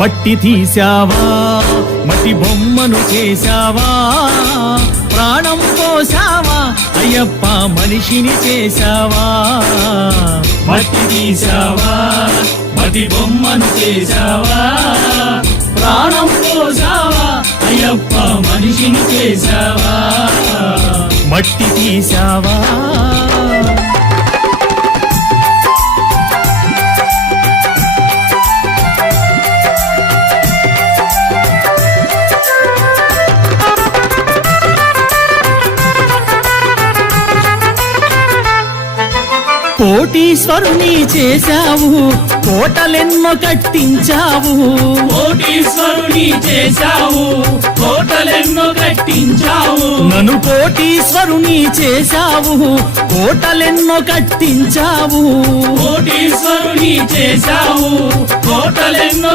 మట్టి తీసావా మట్టి బొమ్మను చేశావా ప్రాణం పోసావా అయ్యప్ప మనిషిని చేశావా మట్టి తీసావా మట్టి బొమ్మను చేశావా ప్రాణం పోసావా అయ్యప్ప మనిషిని చేశావా మట్టి తీసావా కోటీశ్వరుని చేశావు కోటలెన్నో కట్టించావు కోటీశ్వరుని చేశావు కోటలెన్నో కట్టించావు నన్ను కోటీశ్వరుని చేశావు కోటలెన్నో కట్టించావు కోటీశ్వరుని చేశావు కోటలెన్నో